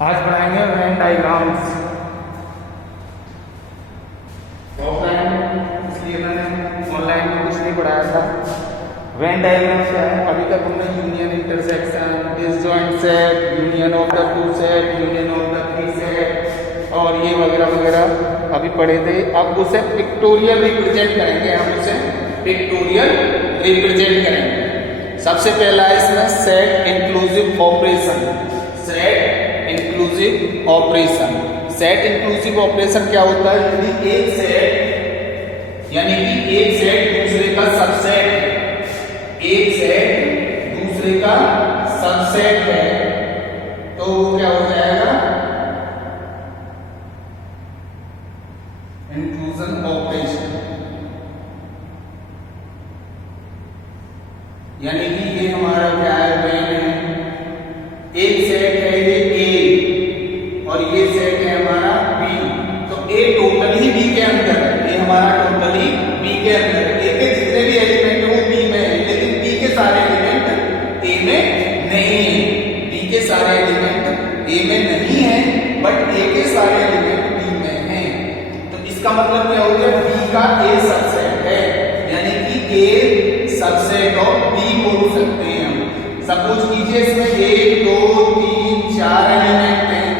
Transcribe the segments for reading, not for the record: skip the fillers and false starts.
आज पढ़ाएंगे Venn diagrams. Offline इसलिए मैंने ऑनलाइन में कुछ नहीं पढ़ाया था। वेन डायग्राम्स क्या है? अभी तक हमने union, intersection, disjoint set, union of the two set, union of the three set और ये वगैरह वगैरह अभी पढ़े थे। अब उसे पिक्टोरियल रिप्रेजेंट करेंगे, हम उसे पिक्टोरियल रिप्रेजेंट करेंगे। सबसे पहला है इसमें set inclusive operation. Set inclusive operation. Set inclusive operation क्या होता है? यदि एक सेट यानी कि एक सेट दूसरे का सबसेट है, एक सेट दूसरे का सबसेट है, तो क्या हो जाएगा? Inclusion operation. यानी कि ये हमारा क्या है? वेन है। एक सेट है ये ए और ये सेट है हमारा बी, तो ए टोटली बी के अंदर है। ये हमारा टोटली बी के अंदर है। ए के जितने भी एलिमेंट है वो बी में है, लेकिन बी के सारे एलिमेंट ए में नहीं है। बी के सारे एलिमेंट ए में नहीं है, बट ए के सारे एलिमेंट बी में है। तो इसका मतलब क्या हो गया? बी का ए सबसेट है, यानी कि ए सबसेट ऑफ बी बोल सकते हैं हम। सपोज कीजिए इसमें 1 2 3 4 एलिमेंट हैं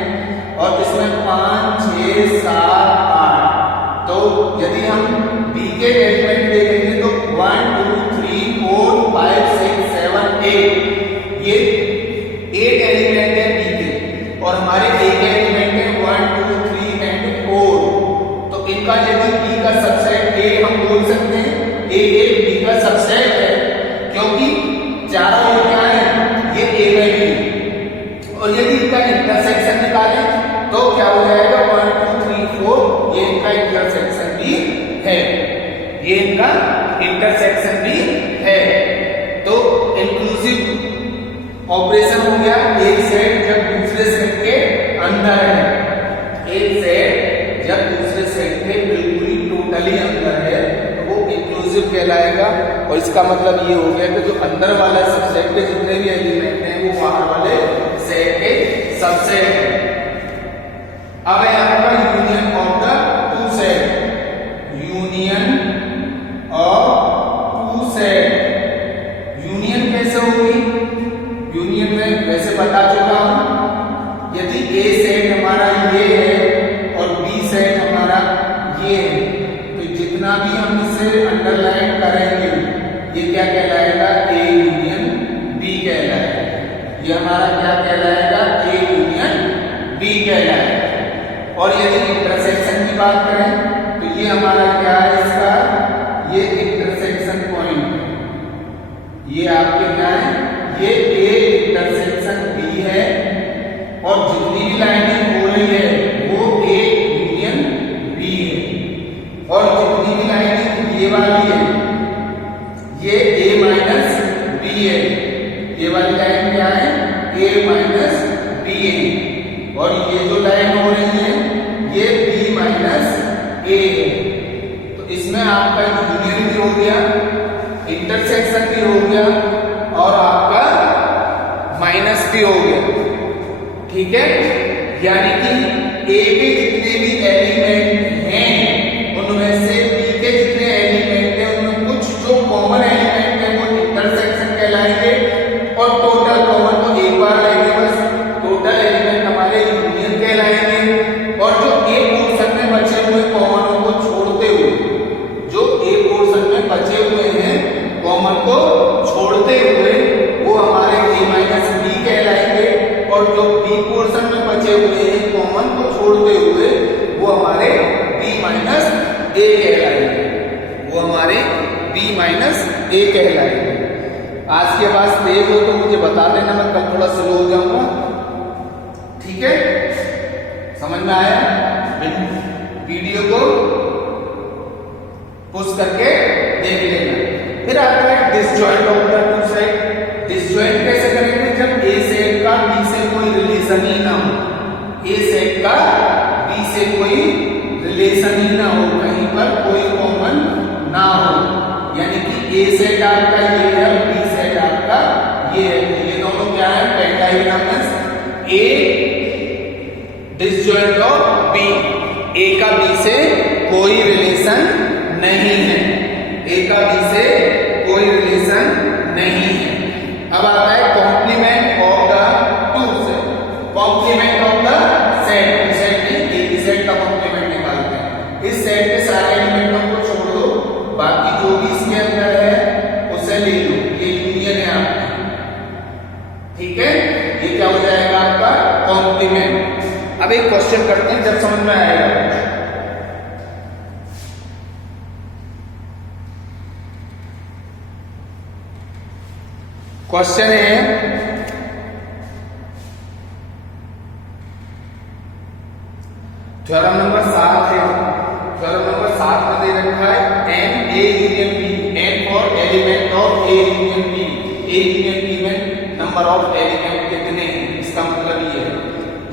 और इसमें 5 6 7 8। तो यदि हम बी के एलिमेंट देखेंगे तो 1 2 3 4 5 6 7 8, ये 8 एलिमेंट है बी के, और हमारे ए के एलिमेंट है 1 2 3 एंड 4। तो इनका यदि बी का सबसेट ए हम बोल सकते हैं, ए एक बी का सबसेट है, क्योंकि चारों क्या है? ये ए में भी है। और यदि इनका इंटरसेक्शन निकालें तो क्या हो जाएगा? 1 2 3 4, ये इनका इंटरसेक्शन भी है, ये इनका इंटरसेक्शन भी है। तो इंक्लूसिव ऑपरेशन हो गया एक सेट जब दूसरे सेट के अंदर है। एक सेट जब दूसरे सेट के बिल्कुल ही टोटली अंदर है तो वो इंक्लूसिव कहलाएगा। और इसका मतलब ये हो गया कि जो अंदर वाला सबसेट के जितने भी एलिमेंट हैं वो बाहर वाले सेट के सबसेट है। अब है आपका union of the two set. Union of two set. Union कैसे होगी? यूनियन में वैसे बता चुका हूं। यदि ए सेट हमारा ये है और बी सेट हमारा ये है, तो जितना भी हम इसे अंडरलाइन करेंगे ये क्या कहलाएगा? ए यूनियन बी कहलाएगा। ये हमारा क्या कहलाएगा? ए यूनियन बी कहलाएगा। और यदि इंटरसेक्शन की बात करें तो ये हमारा क्या है? इसका ये इंटरसेक्शन पॉइंट, ये आपके क्या है? ये ए इंटरसेक्शन बी है, और जितनी भी लाइनिंग हो रही है वो ए यूनियन बी है। और जितनी भी लाइनिंग ये वाली है ये a माइनस बी है। ये वाली लाइन क्या है? a माइनस बी है। और ये जो लाइन हो रही है ये b माइनस a है। तो इसमें आपका यूनियन भी हो गया, इंटरसेक्शन भी हो गया और आपका माइनस भी हो गया। ठीक है? यानी कि a के जितने भी एलिमेंट हैं उनमें से b के जितने एलिमेंट हैं उनमें कुछ जो कॉमन एलिमेंट है वो इंटरसेक्शन कहलाएंगे, और टोटल कॉमन को एक बार लेंगे बस, टोटल एलिमेंट हमारे यूनियन कहलाएंगे। और जो ए पोर्शन में बचे हुए कॉमन को छोड़ते हुए, जो ए पोर्शन में बचे हुए हैं कॉमन को छोड़ते हुए वो हमारे ए माइनस बी कहलाएंगे। और जो बी पोर्शन में बचे हुए हैं कॉमन को छोड़ते हुए वो हमारे बी माइनस ए कहलाएंगे, वो हमारे बी माइनस ए कहलाएंगे। आज के बाद तेज हो तो मुझे बता देना, मैं कल थोड़ा स्लो हो जाऊंगा। ठीक है? समझ में आया? वीडियो को पुश करके देख लेना। फिर आता है disjoint of the two set. Disjoint कैसे करेंगे? जब ए सेट का बी से कोई रिलेशन ही ना हो, ए सेट का बी से कोई रिलेशन ही ना हो, कहीं पर कोई कॉमन ना हो। यानी कि ए सेट आपका ये है, बी सेट आपका ये है, ये दोनों क्या है? पेंटाइगोनस ए डिसजॉइंट ऑफ बी, ए का बी से कोई रिलेशन नहीं है, ए का बी से कोई रिलेशन नहीं है। अब आता है complement of the two set, complement of the set, set नहीं एक सेट का कॉम्प्लीमेंट निकालते हैं। इस सेट के सारे एलिमेंटों को छोड़ दो, बाकी जो भी इसके अंदर है उसे ले लो, ये यूनियन है आपकी, ठीक है, ये क्या हो जाएगा आपका कॉम्प्लीमेंट। अब एक क्वेश्चन करते हैं, जब समझ में आएगा। क्वेश्चन है थ्योरम नंबर 7 है, थ्योरम नंबर 7 में दे रखा है n A union B, n for element of A union B, A union B में नंबर ऑफ एलिमेंट कितने हैं, इसका मतलब ये है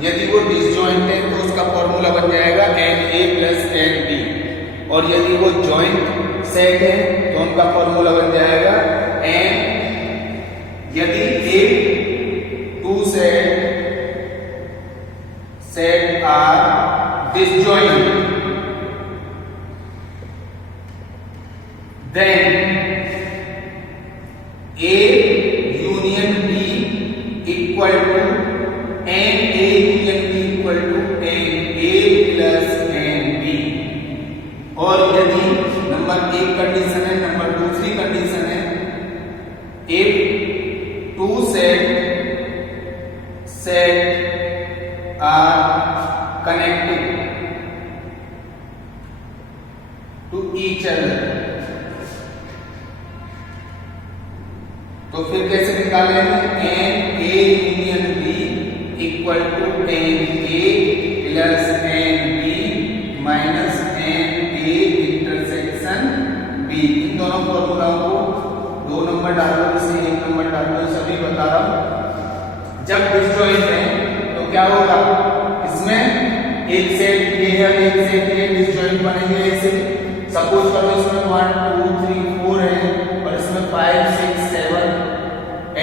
यदि वो डिसजॉइंट है तो उसका फॉर्मूला बन जाएगा n A plus n B, और यदि वो जॉइंट सेट है तो उनका फॉर्मूला बन जाएगा एन, यदि A two set are disjoint, then A union B equal to n A union B equal to n A plus n B, और यदि नंबर एक कंडीशन है, नंबर दूसरी कंडीशन है if two set are connected to each other, तो फिर कैसे निकालेंगे, n A union B equal to n A plus n B minus n A intersection B. इन दोनों फॉर्मूलाओं को 2 नंबर डाल दो, इसे 1 नंबर डाल दो, सभी बता रहा हूं। जब डिसजॉइंट है तो क्या होगा, इसमें एक सेट ये है, एक सेट ये डिसजॉइंट बनेंगे ऐसे, सपोज करो इसमें 1 2 3 4 है और इसमें 5 6 7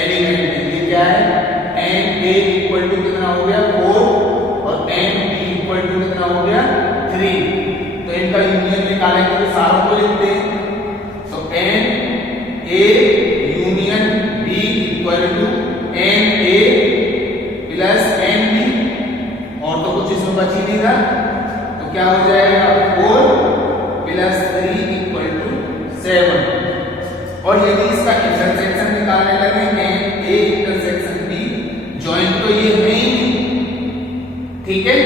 एलिमेंट है, ये क्या है एन ए इक्वल टू कितना हो गया 4 और एन बी इक्वल टू कितना हो गया 3, तो इनका यूनियन निकालेंगे तो सारों को लिखते हैं, तो n A union B equal to n A plus n B, और तो कुछ इसमें बच ही नहीं रहा, तो क्या हो जाएगा 4 प्लस 3 इक्वल टू 7, और यदि इसका इंटरसेक्शन निकालने लगे n A intersection B, joint तो ये है ही, ठीक है,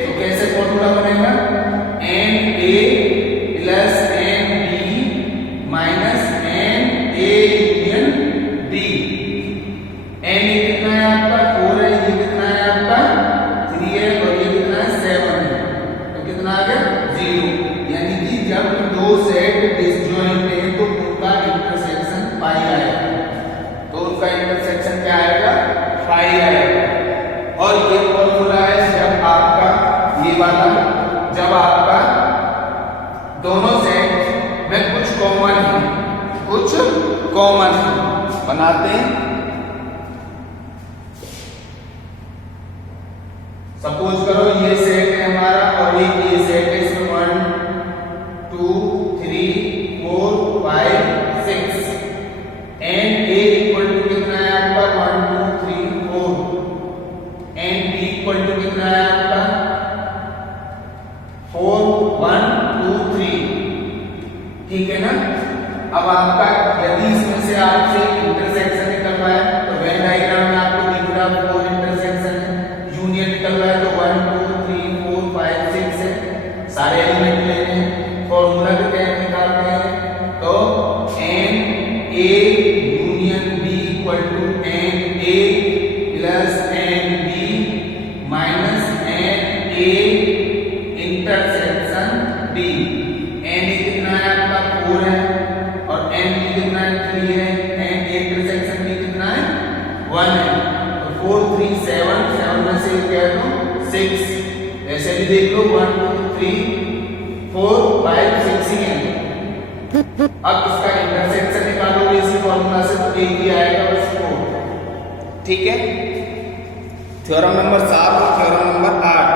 तो कैसे फॉर्मूला बनेगा n A plus n B minus n A union B. N A कितना है आपका 4 है, ये कितना है आपका 3 है, और ये कितना है 7 है, तो कितना आ गया 0, यानी कि जब दो सेट डिसजॉइंट है तो उनका इंटरसेक्शन पाई आएगा, तो उनका इंटरसेक्शन क्या आएगा पाई आएगा। और ये फॉर्मूला है जब आपका ये वाला, जब आपका दोनों सेट में कुछ कॉमन है, कुछ कॉमन है, बनाते हैं। सपोज करो ये सेट है हमारा और एक ये सेट है, इसमें 1 2 3 4 5 6, एन ए इक्वल टू कितना है आपका 1 2 3 4, एन बी इक्वल टू कितना है आपका 4 1 2 3, ठीक है ना। अब आपका यदि इसमें से आपसे इंटरसेक्शन निकल रहा है तो वेन डायग्राम में आपको दिख रहा है 4 इंटरसेक्शन है, यूनियन निकल रहा है तो 1 2 3 4 5 6 है, सारे एलिमेंट लेने हैं, फॉर्मूला को कैसे निकालते हैं, तो n A union B equal to n A plus n B minus n A intersection B. N A कितना है आपका 4 है और एन बी कितना है 3 है, एन ए इंटरसेक्शन बी कितना है 1 है, तो 4 3 7 7 में से क्या है तो 6, ऐसे भी देख लो 1 2 3 4 5 6 ही है। अब इसका इंटरसेक्शन निकालोगे इसी फॉर्मूला से तो एक ही आएगा बस 4, ठीक है। थ्योरम नंबर 7 और थ्योरम नंबर 8,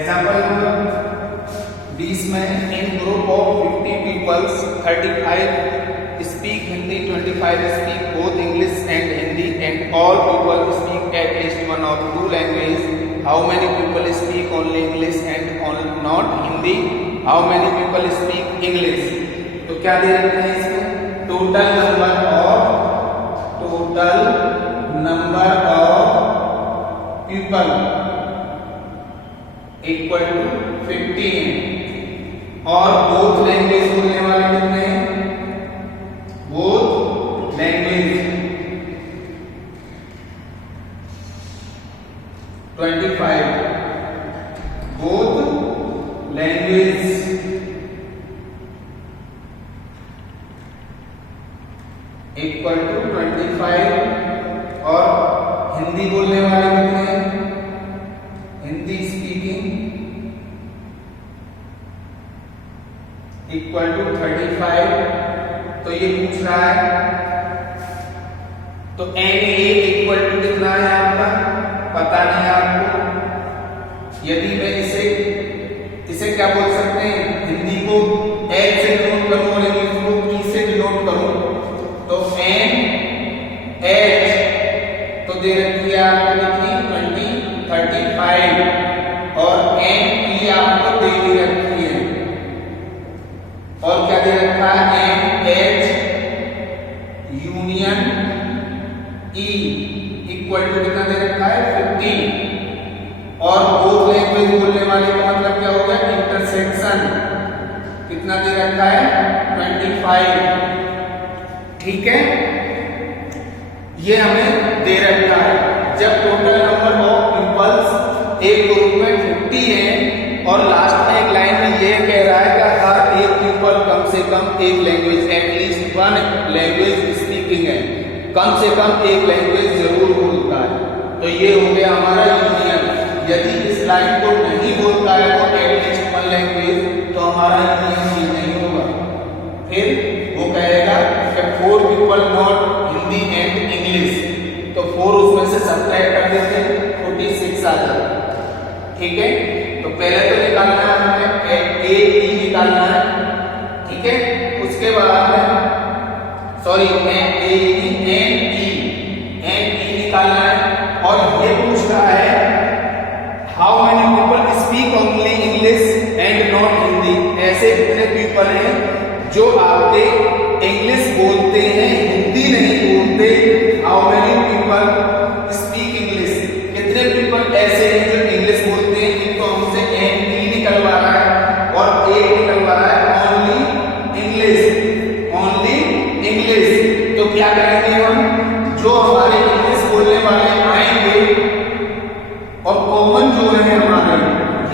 एग्जाम्पल नंबर 20 में in group of 50 peoples 35 speak Hindi, 25 speak both English and Hindi and all people speak at least one or two language. How many people speak only English and not Hindi? How many people speak English? तो क्या दे रखते हैं इसमें? Total number of people equal to 15 और both language बोलने वाले कितने हैं? Both language 25 both language equal to 25 और हिंदी बोलने वाले कितने हैं? Hindi speaking equal to 35। तो ये पूछ रहा है तो NA इक्वल टू कितना है आपका? पता नहीं आपको। यदि मैं इसे क्या बोल सकते हैं? हिंदी को H से डिनोट करूं और इंग्लिश को E से डिनोट करूं तो NH तो दे रखी है आपको कितनी? 35 और NE आपको दे दी रखी है और क्या दे रखा है? NH union E equal to कितना दे रखा है? 15 और बोथ लैंग्वेज बोलने वाले का मतलब क्या हो गया? इंटरसेक्शन कितना दे रखा है? 25। ठीक है, ये हमें दे रखा है। जब टोटल नंबर ऑफ पीपल्स एक ग्रुप में 50 है और लास्ट में एक लाइन में ये कह रहा है कि हर एक पीपल कम से कम एक language at least one language speaking है, कम से कम एक लैंग्वेज जरूर बोलता है, तो ये हो गया हमारा यूनियन। यदि इस लाइन को नहीं बोलता है वो एटलीस्ट वन लैंग्वेज तो हमारा यूनियन नहीं होगा। फिर वो कहेगा कि 4 people not Hindi and English, तो 4 उसमें से सब्ट्रैक्ट कर देते हैं, 46 आ जाता। ठीक है, तो पहले तो निकालना है हमें AE निकालना है। ठीक है, उसके बाद में सॉरी NE निकालना है और ये पूछ रहा है how many people speak only English and not Hindi? ऐसे कितने पीपल हैं जो आपके इंग्लिश बोलते हैं, हिंदी नहीं बोलते? How many people speak English? कितने पीपल ऐसे हैं जो इंग्लिश बोलते हैं? एक तो हमसे NE निकलवा रहा है और एक निकलवा रहा है ओनली इंग्लिश। तो क्या करेंगे हम? जो हमारे इंग्लिश बोलने वाले आएंगे और कॉमन जो है हमारे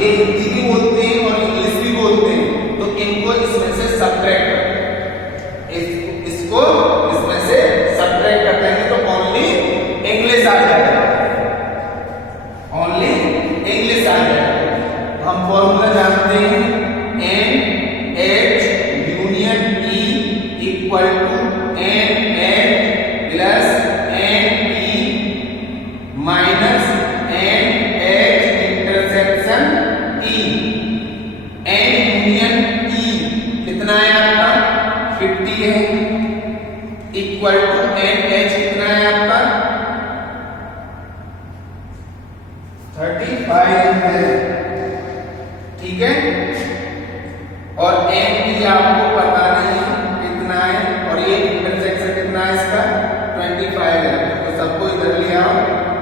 ये हिंदी भी बोलते हैं और इंग्लिश भी बोलते हैं, तो इनको इसमें से सब्ट्रैक्ट इसको इसमें से सब्ट्रैक्ट कर देंगे तो ओनली इंग्लिश आ जाएगा, ओनली इंग्लिश आ जाएगा। हम फॉर्मूला जानते हैं NH union E equal to NH plus NE minus NH intersection E। N union E कितना है आपका? 50 है इक्वल टू NH कितना है आपका? 35 है। ठीक है, और NE आपको पता नहीं कितना है और ये इंटरसेक्शन कितना है इसका? 25 है, तो सबको इधर ले आओ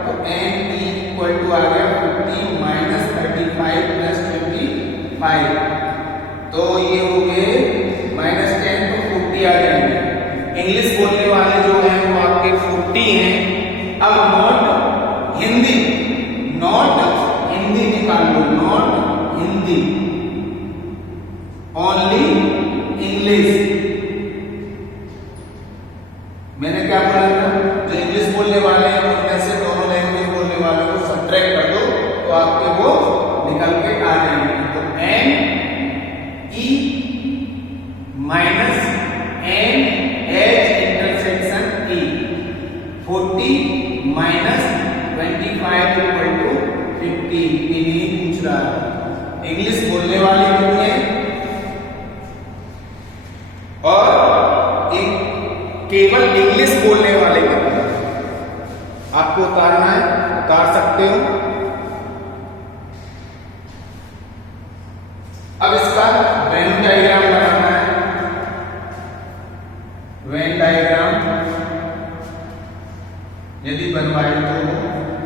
तो NE इक्वल टू आ गया 50 माइनस 35 प्लस 25, तो ये हो गए -10 तो 40 आ जाएंगे। इंग्लिश बोलने वाले जो हैं वो आपके 40 हैं। अब नॉट हिंदी निकाल लो, नॉट हिंदी ओनली इंग्लिश। मैंने क्या बोला था? जो इंग्लिश बोलने वाले हैं उनमें से दोनों लैंग्वेज बोलने वालों को सब्ट्रैक्ट कर दो तो आपके वो निकल के आ जाएंगे। तो NE minus NH intersection E 40 minus 25 equal to 50। ये नहीं पूछ रहा है। इंग्लिश बोलने वाले कितने और केवल इंग्लिश बोलने वाले कितने, आपको उतारना है, उतार सकते हो। अब इसका वेन डायग्राम बनाना है। वेन डायग्राम यदि बनवाए तो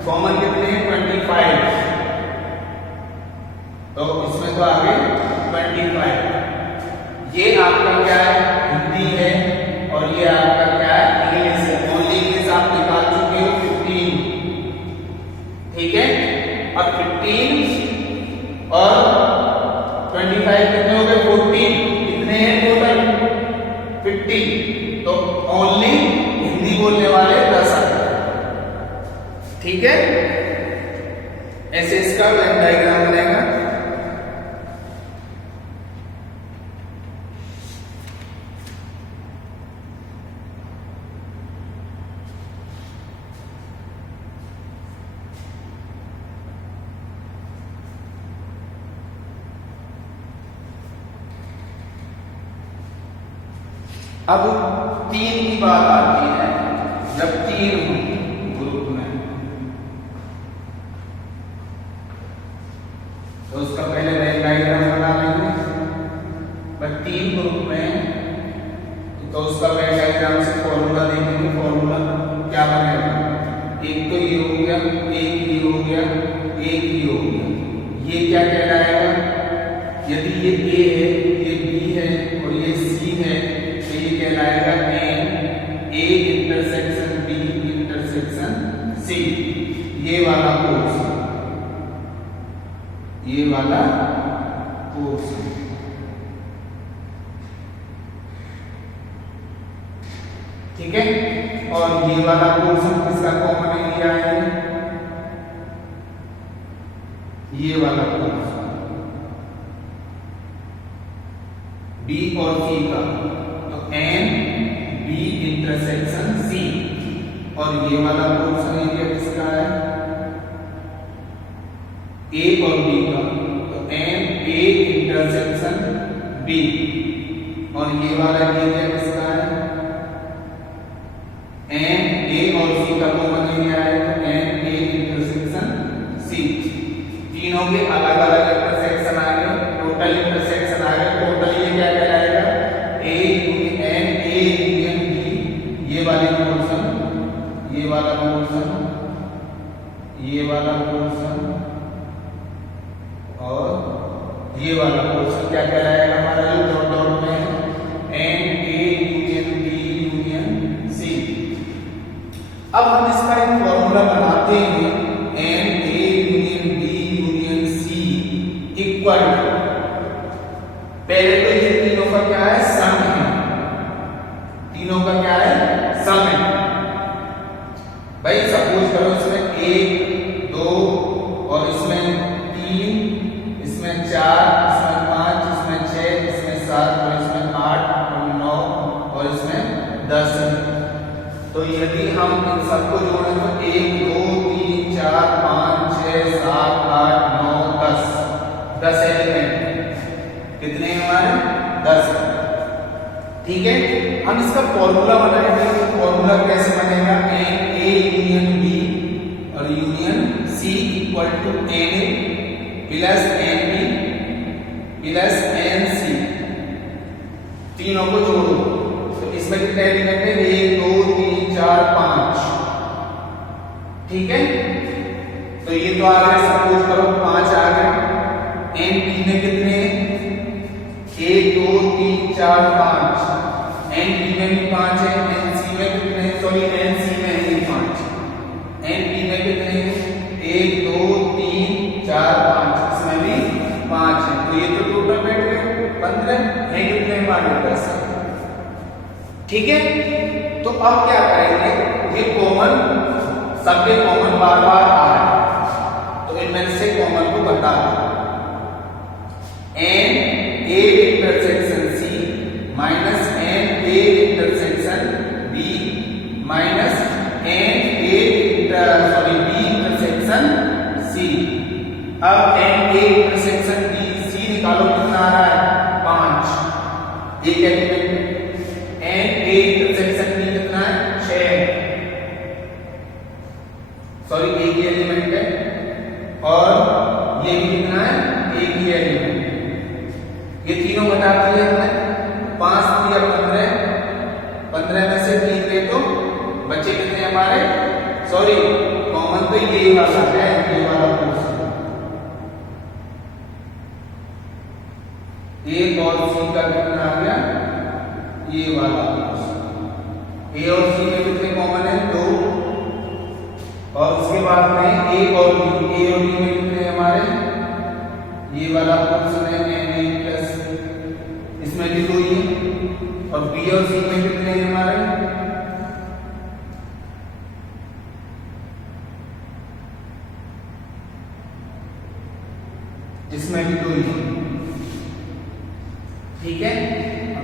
कॉमन कितने हैं 25, तो इसमें तो आगे 25। ये आपका क्या है हिंदी है और ये आपका क्या है इंग्लिश है। ओनली इंग्लिश आप निकाल चुके हो 15, ठीक है। अब 15 और 25 कितने हो गए 40, कितने हैं टोटल 50, तो ओनली हिंदी बोलने वाले 10 आते हैं, ठीक है। ऐसे इसका वेन डायग्राम बनेगा। अब 3 की बात आती है, जब 3 हो ग्रुप में तो उसका पहले वेन डायग्राम बना लेंगे। बट 3 ग्रुप में तो उसका वेन डायग्राम से फॉर्मूला देखेंगे। फॉर्मूला क्या बनेगा, एक तो ये हो गया, एक ये हो गया, एक ये हो गया। ये क्या कहलाएगा, यदि ये ए है, ये बी है और ये सी है, ये कहलाएगा A intersection B intersection C. ये वाला कोर्स, ये वाला कोर्स, ठीक है। और ये वाला पोर्शन किसका कॉमन एरिया है, ये वाला पोर्शन बी और सी का, तो एन बी इंटरसेक्शन सी। और ये वाला पोर्शन एरिया किसका है, ए और बी का, तो एन ए इंटरसेक्शन बी। और ये वाला एरिया किसका है, एन ए और सी का कॉमन एरिया है, तो एन ए इंटरसेक्शन सी। तीनों के अलग अलग इंटरसेक्शन आ गए, टोटल इंटरसेक्शन आ गए। टोटल ये क्या कहलाएगा, A N A union B. ये वाले पोर्शन, ये वाला पोर्शन, ये वाला पोर्शन और ये वाला पोर्शन क्या कहलाएगा हमारा, जो डॉट डॉट में है, n A union B union C. अब हम इसका एक फॉर्मूला बनाते हैं, n A union B union C equal, पहले तो ये तीनों का क्या है, सम है। तीनों का क्या है, सम है। भाई सपोज करो इसमें 1 2 और इसमें 3, इसमें 4, इसमें 5, इसमें 6, इसमें 7 और इसमें 8 और 9 और इसमें 10 है। तो यदि हम इन सबको जोड़ें तो 1 2 3 4 5 6 7 8 9 10 एलिमेंट कितने हैं हमारे, 10। ठीक है। हम इसका फॉर्मूला बनाएंगे। फॉर्मूला कैसे बनेगा, एन ए यूनियन बी और union C equal to n A plus n B plus n C. तीनों को जोड़ो तो इसमें कितने एलिमेंट है, 1 2 3 4 5। ठीक है, तो ये तो आ गए, सपोज करो 5 आ गए। एन बी में कितने, 1 2 3 4 5। एन बी में भी 5 है। एन सी में कितने, सॉरी एन सी में है 5। एन बी में कितने, 1 2 3 4 5, इसमें भी 5 है। तो ये तो टोटल बैठ गए 15 है, कितने हमारे 10 है। ठीक है, तो अब क्या करेंगे, ये कॉमन, सबके कॉमन बार बार आ रहा है, तो इनमें से कॉमन को बता दो। N A intersection C minus n A intersection B minus n A B intersection C. अब एन ए इंटरसेक्शन बी निकालो कितना आ रहा है 5 एक element and A intersection B कितना है 6 सॉरी एक ही एलिमेंट है और ये भी कितना है एक ही एलिमेंट। ये तीनों घटा दिए हमने 5 दिया 15 में से 3 ले तो बचे कितने हमारे सॉरी कॉमन तो ये वाला है ये वाला पोर्शन ए और सी का कितना आ गया ये वाला पोर्शन ए और सी में कितने कॉमन है 2 और उसके बाद में ए और बी में कितने हमारे ये वाला पोर्शन है ए प्लस इसमें भी 2 ही है और बी और सी में कितने हैं हमारे इसमें भी 2 ही ठीक है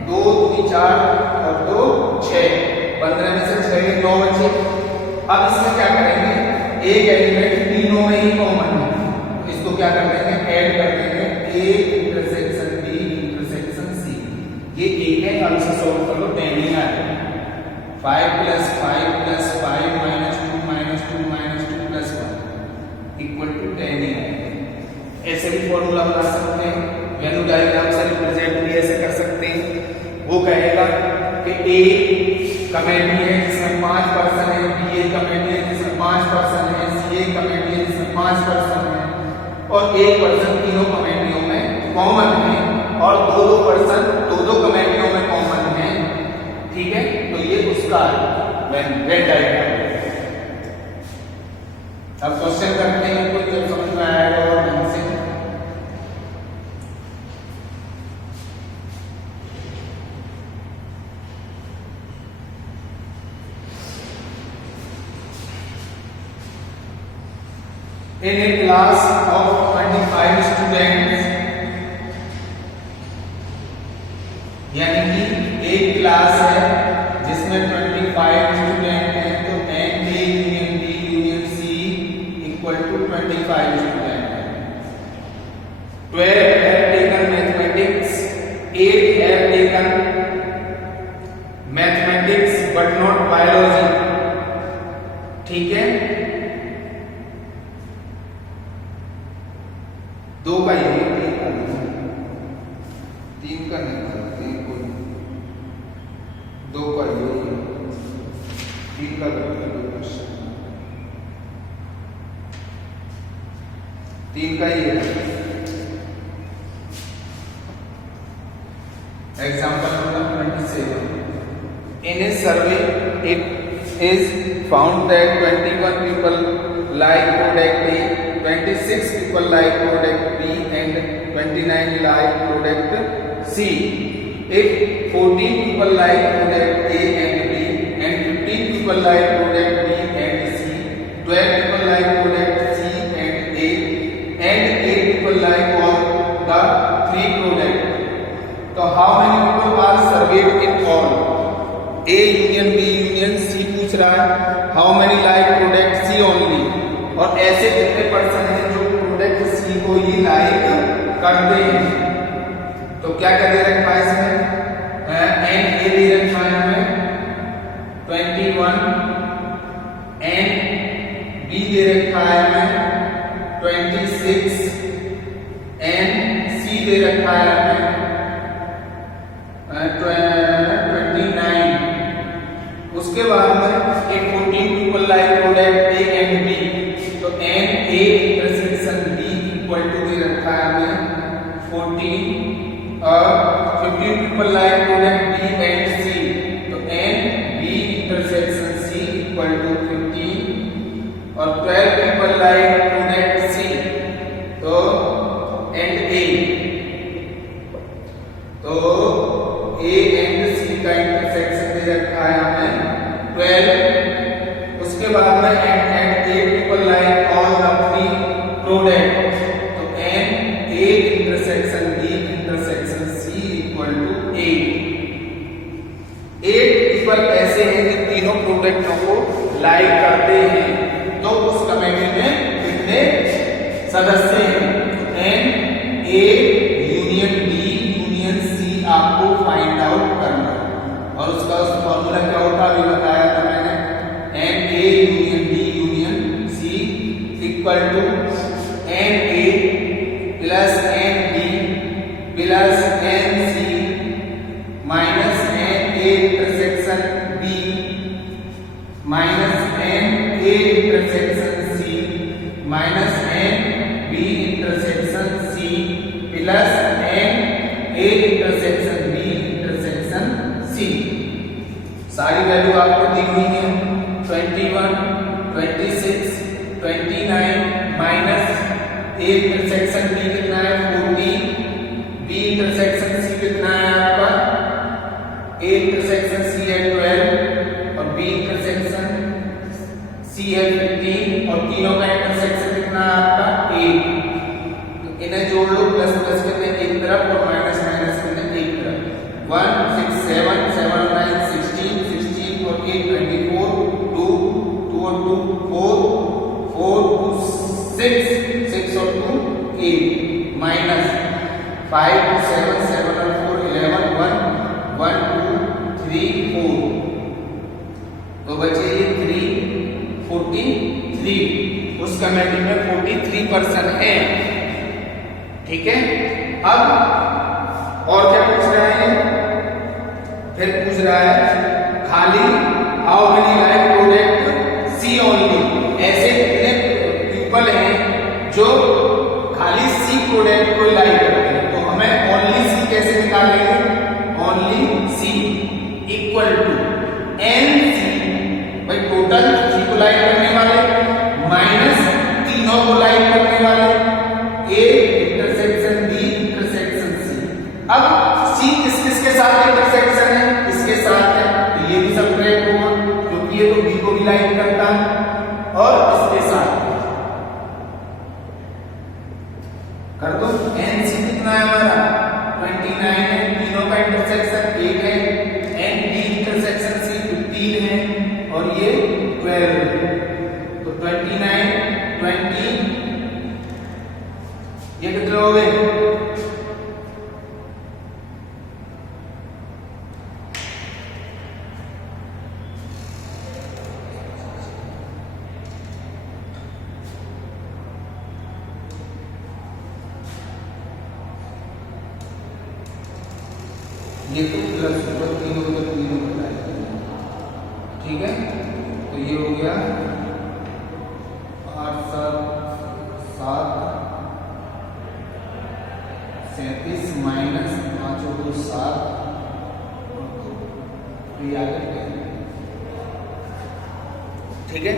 2 3 4 और 2 6 15 में से 6 9 बचे। अब इसमें क्या करेंगे एक एलिमेंट तीनों में ही कॉमन है तो इसको क्या कर देंगे ऐड कर देंगे A intersection B intersection C ये एक है अब इसे सॉल्व कर लो 10 ही आ रहा है 5 + 5 + 5 -2 -2 -2 + 1 = 10 ही है। ऐसे भी फॉर्मूला बना सकते हैं वेन्यू डायग्राम से रिप्रेजेंट भी ऐसे कर सकते हैं। वो कहेगा कि ए कमेटी है जिसमें 5 पर्सन है बी ए कमेटी है जिसमें 5 पर्सन है सी ए कमेटी है जिसमें 5 पर्सन है और एक पर्सन तीनों कमेटियों में कॉमन है और दो पर्सन दो कमेटियों में कॉमन है ठीक है तो ये उसका वेन डायग्राम। अब क्वेश्चन करते हैं कोई जब समझ में आएगा और ढंग से in a class of 25 students यानी कि एक क्लास है जिसमें 25 स्टूडेंट हैं तो n A union B union C equal to 25 student है। 12 have taken mathematics 8 have taken mathematics but not biology ठीक है 2 का ये 3 का नहीं करते कोई 2 का ये 3 का करते 3 का ये example number 27 in a survey it is found that 21 people like product A 26 people like product B and 29 like product C. If 14 people like product A and B and 15 people like product B and C, 12 people like product C and A and 8 people like all the 3 product. So how many people are surveyed in all? A union B union C पूछ रहा है how many like product C only और ऐसे कितने person हैं जो product सी को ही like करते हैं तो क्या क्या दे रखा है इसमें एन ए दे रखा है हमें 21 एन बी दे रखा है हमें 26 एन सी दे रखा है हमें 29 उसके बाद में 14 people like product A and B तो n A intersection B equal to दे रखा है हमें 14 और 15 people like product B and C तो n B intersection C equal to 15 और 12 पीपल लाइक प्रोडक्ट सी तो एंड ए तो ए एंड सी का इंटरसेक्शन दे रखा है हमें 12 उसके बाद में and a people like all the 3 product तो n A intersection B intersection C equal to 8 people ऐसे हैं कि तीनों प्रोडक्टों को लाइक करते हैं तो उस कमेटी में कितने सदस्य हैं n A union A intersection B minus n A intersection C minus n B intersection C plus n A intersection B intersection C. सारी वैल्यू आपको दी हुई है 21, 26, 29 माइनस ए इंटरसेक्शन बी कितना है 14, बी इंटरसेक्शन सी कितना है आपका ए इंटरसेक्शन सी है 12 और बी इंटरसेक्शन सी है 15 और तीनों का इंटरसेक्शन कितना है आपका 8। तो इन्हें जोड़ लो, प्लस प्लस करने एक तरफ और माइनस माइनस करने एक तरफ। 1 6 7 7 और 9 16 16 और 8 24 2 2 और 2 4 4 2 6 6 और 2 8 माइनस 5 2 7 7 और 4 11 1 1 2 3 4 तो बचे ये 3 43 उस कमेटी में 43% है। ठीक है, अब और क्या पूछ रहा है, फिर पूछ रहा है खाली how many like product C only. ऐसे कितने पीपल हैं जो खाली सी प्रोडक्ट को लाइक करते हैं, तो हमें ओनली सी कैसे निकालेंगे, only C equal to n C, भाई टोटल सी को लाइक करने वाले माइनस तीनों को लाइक करने वाले A intersection B intersection C. अब सी किस किस के साथ इंटरसेक्शन है, इसके साथ है, तो ये भी सबट्रैक्ट होगा क्योंकि ये तो बी को भी लाइक करता है, और इसके साथ कर दो। एन सी कितना है हमारा 29 है, तीनों का इंटरसेक्शन 8 है, एन बी इंटरसेक्शन सी 15 है और ये 12 है। तो 29 20 ये कितने हो गए, ये तो प्लस ऊपर 3 हो गया 3 हो गया। ठीक है, तो ये हो गया 8 7 7 37 माइनस 5 और 2 7 तो ये आगे गया। ठीक है,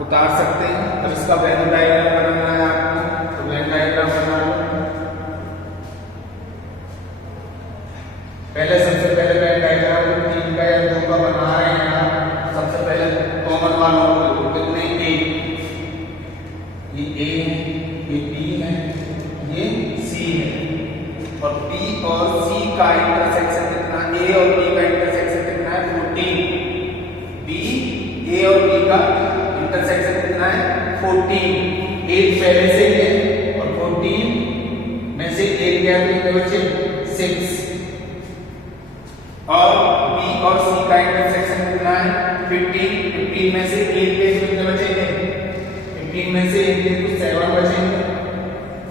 उतार सकते हैं। अब इसका वेन डायग्राम बनाना है आपको, तो वेन डायग्राम बना लो। पहले सबसे पहले वेन डायग्राम 3 का या 2 का बना रहे हैं आप। सबसे पहले कॉमन वालों को कितने ए, ये ए है, ये बी है, ये सी है, और बी और सी का इंटरसेक्शन कितना, ए और बी का इंटरसेक्शन कितना है 14। बी ए और बी का इंटरसेक्शन कितना है 14। 8 पहले से ही है और 14 में से 8 गया तो कितने बचे 6, और बी और सी का इंटरसेक्शन कितना है 15। 15 में से 8 गए तो कितने बचेंगे, 15 में से 8 गए तो 7 बचेंगे।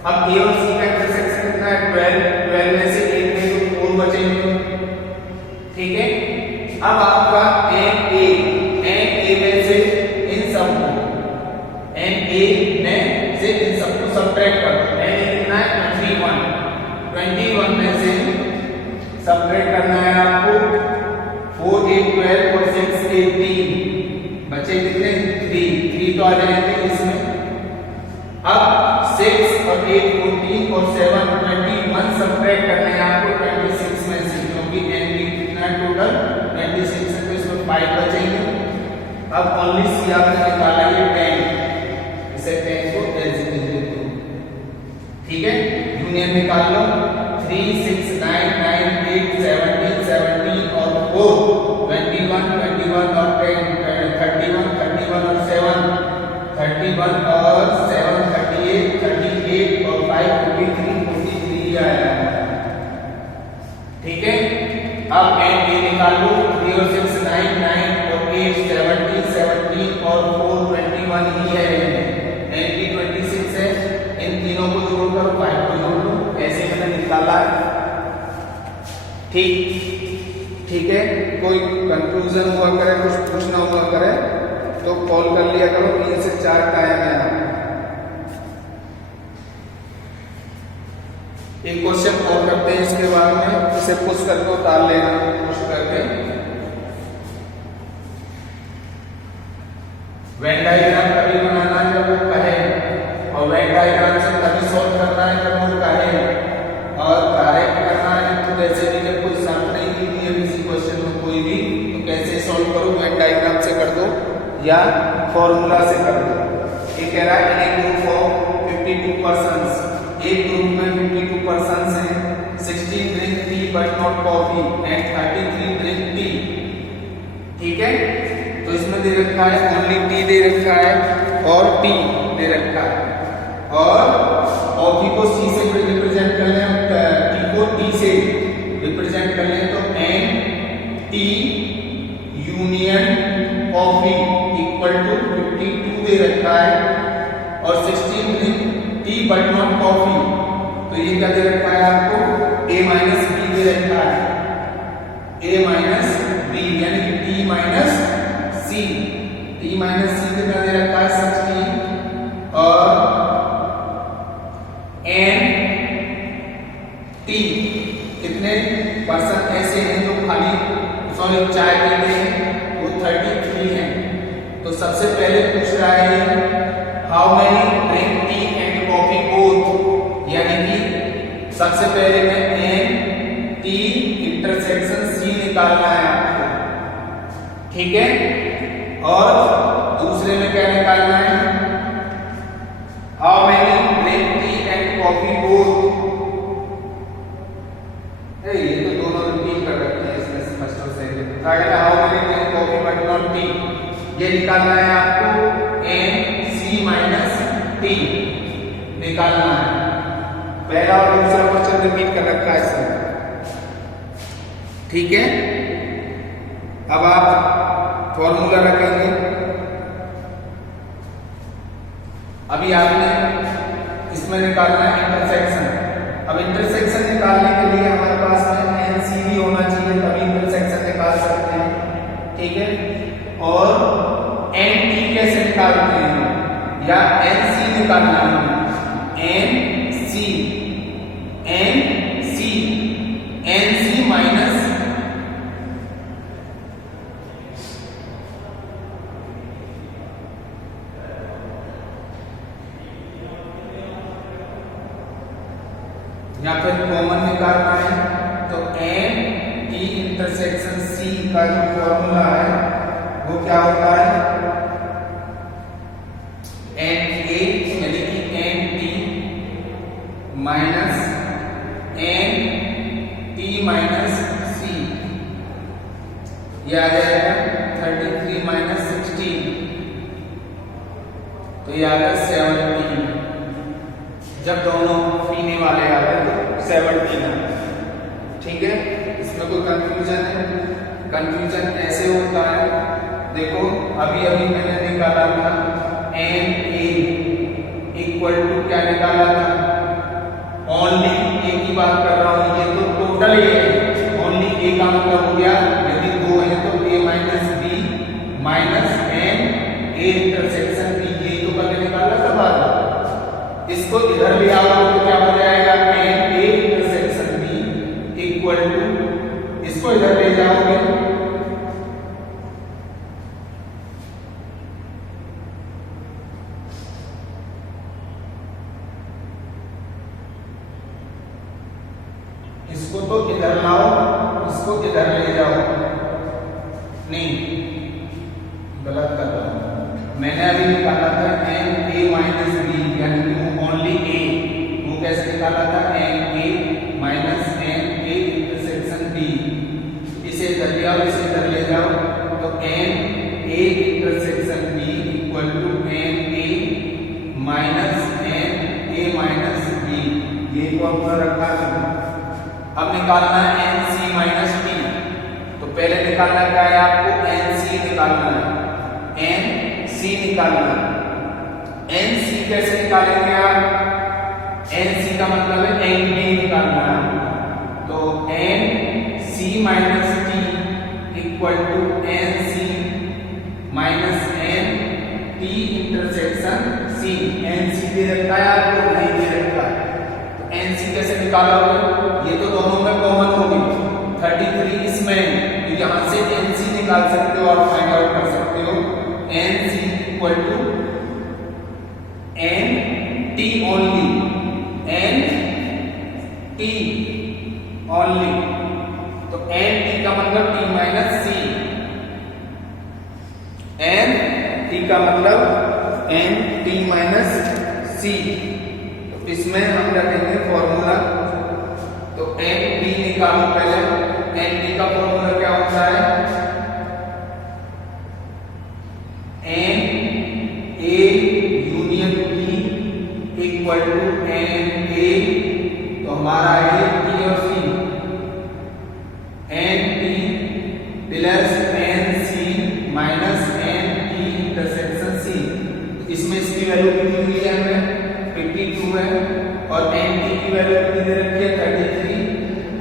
अब ए और सी का इंटरसेक्शन कितना है 12। 12 में से 8 गए तो 4 बचेंगे। ठीक है, अब आपका एन ए में से इन सबको एन ए में से इन सबको सबट्रैक्ट कर दो। एन ए कितना है 21 में से सबट्रैक्ट करना है आपको 4 8 12 और 6 18, बचे कितने 3 तो आ जाएंगे इसमें। अब 6 और 8 14 और 7 21 सबट्रैक्ट करने हैं आपको 26 में से, क्योंकि एन बी कितना टोटल 26 है तो इसमें 5 बचेंगे। अब ओनली सी आपने निकाला ये 10, इसे 10 को एज इट इज लिख दो। ठीक है, यूनियन निकाल लो 3 6 9 9 8 17 17 और 4 21 21 और 10 31 31 और 7 31 और 7 38 38 और 5 43 43 आया। ठीक है, अब एन बी निकाल लो 3 और 6 9 9 और 8 17 17 और 4 21 ही है। एन बी 26 है, इन तीनों को जोड़कर 5 को जोड़ लो, ऐसे मैंने निकाला है। ठीक है, कोई कंफ्यूजन हुआ करे, कुछ पूछना हुआ करे तो कॉल कर लिया करो। 3 से 4 टाइम है। एक क्वेश्चन और करते हैं इसके बाद में, इसे पुश करके उतार लेना, पुश करके। वेन डायग्राम कभी बनाना है जब वो कहे, और वेन डायग्राम से कभी सॉल्व करना है जब वो कहे, और डायरेक्ट करना है तो वैसे भी जब कोई शर्त नहीं दी है किसी क्वेश्चन में कोई भी, तो कैसे सॉल्व करो, वेन डायग्राम से कर दो या फॉर्मूला से कर दो। ये कह रहा है इन ए ग्रुप ऑफ 52 पर्संस, एक ग्रुप में 52 पर्संस हैं, 16 drink tea but not coffee and 33 drink tea. ठीक है, तो इसमें दे रखा है ओनली टी दे रखा है और टी दे रखा है, और कॉफी को सी से रिप्रेजेंट कर लें, टी को टी से रिप्रेजेंट कर लें, तो n T union coffee equal to 52 दे रखा है, और 16 drink tea but not coffee, तो ये क्या दे रखा है आपको, ए माइनस बी दे रखा है, ए माइनस बी यानी कि टी माइनस सी, टी माइनस सी कितना दे रखा है 16, और एन टी कितने पर्सन ऐसे हैं जो खाली सॉरी चाय पीते हैं, वो 33 हैं। तो सबसे पहले पूछ रहा है how many drink tea and coffee both, यानी कि सबसे पहले में एन टी इंटरसेक्शन सी निकालना है आपको। ठीक है, और दूसरे में क्या निकालना है, how many drink tea and coffee both, ये तो दोनों रिपीट कर रखते हैं इसमें फर्स्ट और second. How many drink coffee but not T, ये निकालना है आपको, एन सी माइनस टी निकालना है। पहला और दूसरा क्वेश्चन रिपीट कर रखा है इसमें। ठीक है, अब आप फॉर्मूला रखेंगे। अभी आपने इसमें निकालना है इंटरसेक्शन। अब इंटरसेक्शन निकालने के लिए हमारे पास में एनसीडी होना चाहिए, तभी इंटरसेक्शन निकाल सकते हैं। ठीक है, और एन टी कैसे निकालते हैं, या एन सी निकालना है, एन सी माइनस या फिर कॉमन निकालना है, तो एन टी इंटरसेक्शन सी का जो फॉर्मूला है वो क्या होता है, एन ए यानी कि n T minus n T minus C, ये आ जाएगा 33 माइनस 16, तो ये आ गया 17। जब दोनों पीने वाले आ गए तो 17 है। ठीक है, इसमें कोई कंफ्यूजन है, कंफ्यूजन ऐसे होता है, देखो अभी अभी मैंने निकाला था एन ए इक्वल टू क्या निकाला था, ओनली ए की बात कर रहा हूं, ये तो टोटल ए है, ओनली ए का मतलब हो गया यदि 2 है तो A minus B minus n A intersection B, ये तो करके निकाला था बात। इसको इधर ले आओ तो क्या हो जाएगा, n A intersection B equal to, इसको इधर ले जाओगे इसको तो इधर लाओ, इसको इधर ले जाओ, नहीं गलत कर रहा हूं, मैंने अभी निकाला था एन ए माइनस बी यानी कि ओनली ए, वो कैसे निकाला था, n A minus n A intersection B, इसे इधर ले आओ, इसे इधर ले जाओ, तो n A intersection B equal to n A minus n A minus B, ये फॉर्मूला रखा है। अब निकालना है एन सी माइनस टी, तो पहले निकालना क्या है आपको, एन सी निकालना है, एन सी निकालना है। एन सी कैसे निकालेंगे आप, एन सी का मतलब है एन बी निकालना है, तो n C minus T equal to n C minus n T intersection C. N C दे रखा है आपको, नहीं दे रखा है, तो एन सी कैसे निकालोगे? ये तो दोनों में कॉमन होगी, 33 इसमें, तो यहां से एन सी निकाल सकते हो और फाइंड आउट कर सकते हो। N C equal to n T only, n T only, तो एन टी का मतलब T minus C, n T का मतलब एन टी माइनस सी। तो इसमें हम रखेंगे फॉर्मूला, तो एन टी निकालो पहले। एन टी का फॉर्मूला क्या होता है? N A union B equal to n A, तो हमारा है टी और C, n T plus n C minus n T intersection C. इसमें इसकी वैल्यू कितनी हुई है हमें? 52 है, और एन टी की वैल्यू कितनी दे रखी है? 33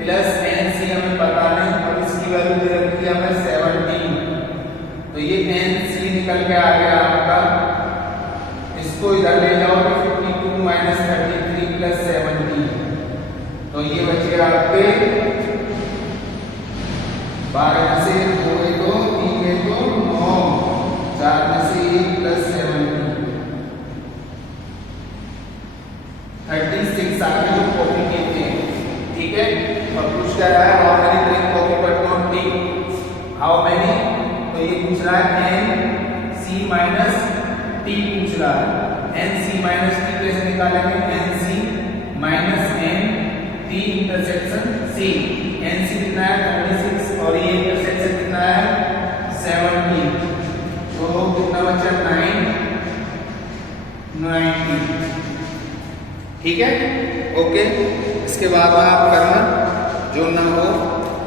प्लस एन सी हमें पता नहीं, और इसकी वैल्यू दे रखी है हमें 17। तो ये एन सी निकल के आ गया आपका, इसको इधर ले जाओ तो 52 माइनस 33 प्लस 17, तो ये बच गया आपके 12 में से 2 गए तो 3 गए तो 9, 4 में से 1 प्लस 17, 36 आगे जो कॉपी कहते हैं, ठीक है। और पूछ क्या रहा है? How many drink coffee but not T, how many, तो ये पूछ रहा है एन सी माइनस टी पूछ रहा है। एन सी माइनस टी कैसे निकालेंगे? N C minus n T intersection C. N C कितना है? 36, और ये इंटरसेक्शन कितना है? 70, तो कितना बचा? 90, ठीक है, ओके। इसके बाद आप करना, जो ना हो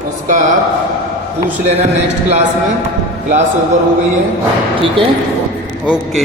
उसका आप पूछ लेना नेक्स्ट क्लास में। क्लास ओवर हो गई है, ठीक है, ओके।